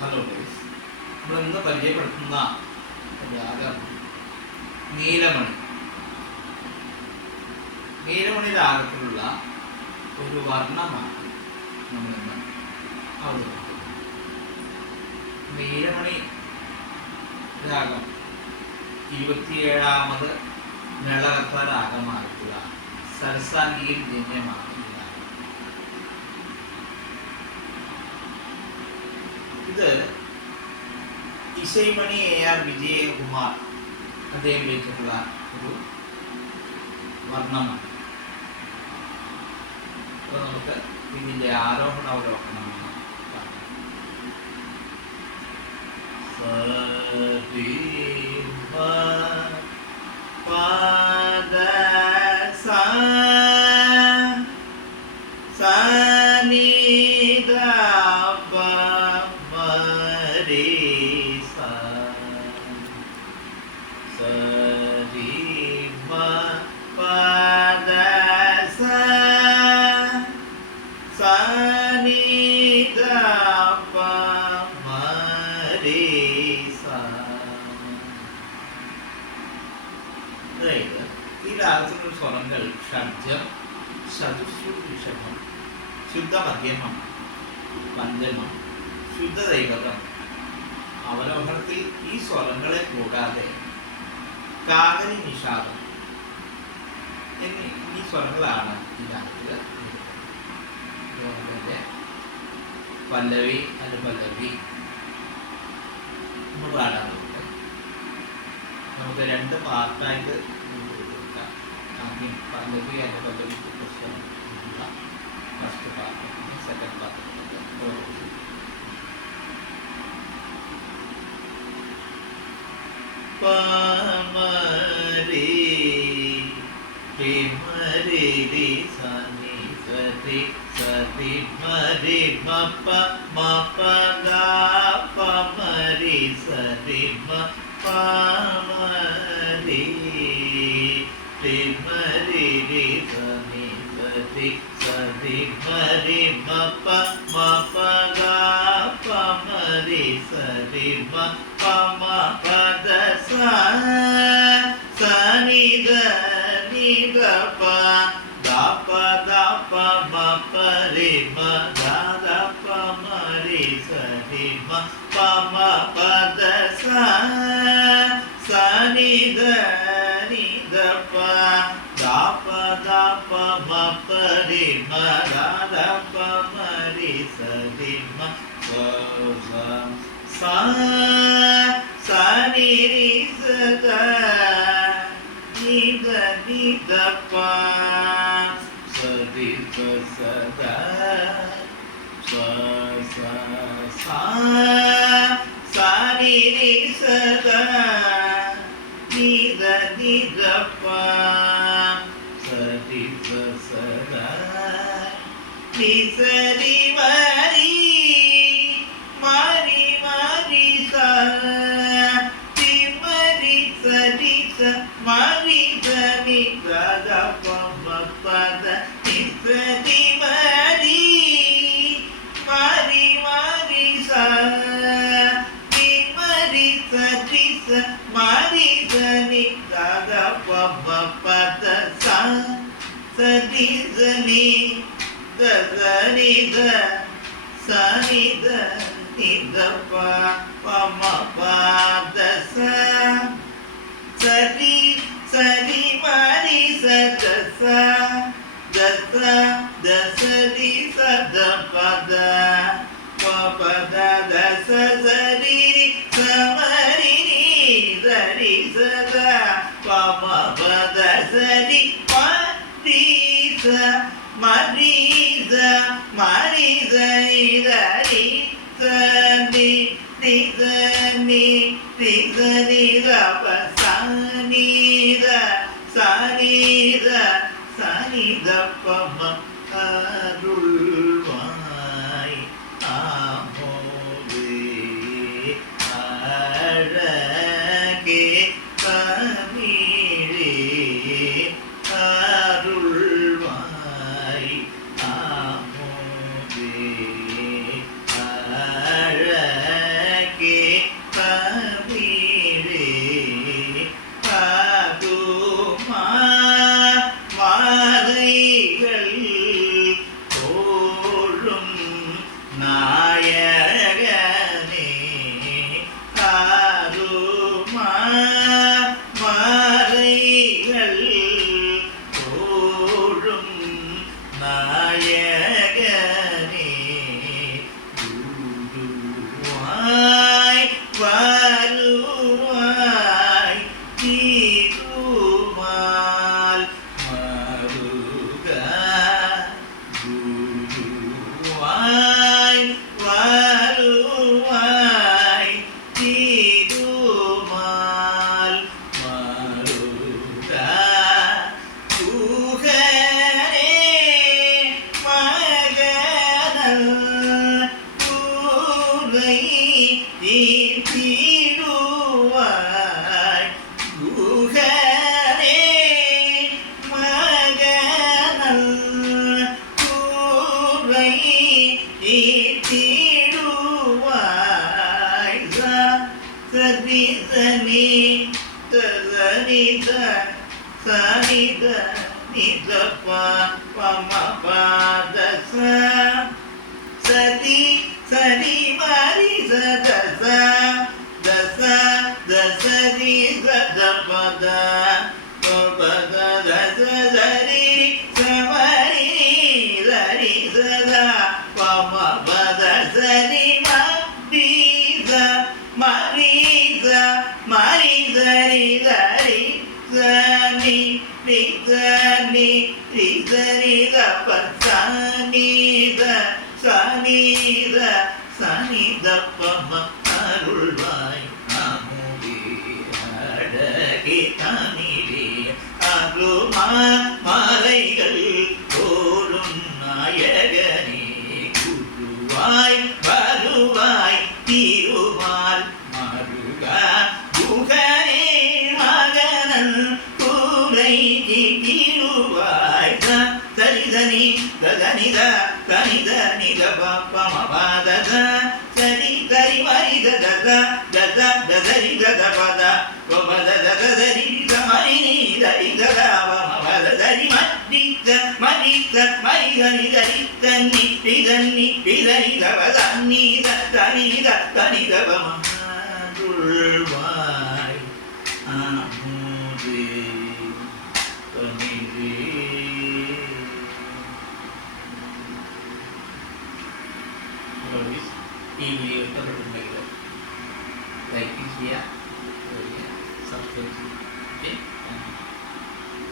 Hello guys, നമ്മൾ ഇന്ന് പരിചയപ്പെടുത്തുന്ന രാഗം നീലമണി. നീലമണി രാഗത്തിലുള്ള ഒരു വർണ്ണമാണ് നമ്മളിന്ന് അവതരിപ്പിക്കുന്നത്. നീലമണി രാഗം 27ാമത് മേളകർത്ത രാഗമായിട്ടുള്ള സരസാംഗിയിൽ ജന്യമാണ് ഈ രാഗം. ഇത് ഇസൈമണി AR വിജയകുമാർ അദ്ദേഹം വെച്ചിട്ടുള്ള ഒരു വർണ്ണമാണ്. അപ്പോൾ നമുക്ക് ഇതിൻ്റെ ആരോഹണ അവലോകനം അതായത് ഈ രാഗത്തിലുള്ള സ്വരങ്ങൾ ഷഡ്ജം, ചതുശ്രുതി ഋഷഭം, ശുദ്ധ മധ്യമം, പഞ്ചമം, ശുദ്ധ ദൈവതം. അവലോകനത്തിൽ ഈ സ്വരങ്ങളെ കൂടാതെ കാകരി, നിഷാദം എന്നീ ഈ സ്വരങ്ങളാണ് ഈ രാഗത്തിൽ. പല്ലവി, അനുപല്ലവി നമ്മൾ പാടാറുണ്ട്. നമുക്ക് രണ്ട് പാർട്ടായിട്ട് കൊടുക്കാം. ആദ്യം പല്ലവി, അനുപല്ലവി ഫസ്റ്റ് പാർട്ട്, സെക്കൻഡ് പാർട്ട്. പമരി മരി രി സനി സതി സതി മരി മപ മപ ഗ പമരി സതി മ പമരി മരി രി സനി സതി സതി മരി മപ മപ ഗ പമരി സതി മ പമ പദ സ സനി ധ നി ധ പ ധ പ ധ പ മ പ രി മ ധ ധ പ മ രി സ രി മ പ മ പദ സ സനി ധ നി ധ പ ധ പ ധ പ മ പ രി മ ധ ധ പ മ രി സ രി മ സ സ സനി രി സ ധ നി ധ നി ധ പ സ രി സ സ ധ സ സ സ സനി രി സ ധ നി ധ നി ധ പ സ രി സ സ ധ നി സ രി മരി മരി മരി സ തി മരി സ രി സ മരി ധ നി ധ ധ പ മ പ ധ നി സ രി മരി മരി മരി സ തി മരി സ രി സ മരി ധ നി ധ ധ പ മ പ ധ സ സ രി സ നി ധ സ നി ധ സ നി ധ നി ധ പ പ മ പ ധ സ സ രി സ രി മരി സ ധ സ ധ സ ധ സ രി സ ധ പ ധ പ പ ധ ധ സ സ രി രി സ മരി നി ധ രി സ ധ പ മ പ ധ സ രി മ രി സ മരി സ മരി സ നി ധ രി സ നി നി സ നി രി സ നി ധ പ സ നി ധ സ നി ധ സ നി ധ പ മ അരുൾവായി ആമോദേ അഴകേ കനിഴേ അരുൾവായി ആമോദേ അഴകേ தீடுவாய் சதி சனி தனித சனித நிதப்பா பமபாத சதி சனி மரி சதச தச தசரி சதபத பத தச சரி சமரி சரி சதா பமபத சரி மரித மரித மரிதரி தரி சனி ரிசனி ரிசரி தபசனித சனித சனித பம அருள்வாய் அமுதே அடகே அனிலே அருமா மறைகள் போலும் நாயகனே குருவாய் வருவாய் திருமால் மருகா குகனே மகனன் கூரை திருவாய் சரிதனி தனித தனித நித பமபாத சரி தரி மரி தத தத தரி தத பத பமத தத தரி மரி தரி தத பமபத தரி மரித மரித மரிதனி தரி தன்னி பிதன்னி பிதனி தவத நீத தனித தனித பமருள்வாய் அமுதே பனிரே. Ini kita berbagi like this ya, subscribe, okay.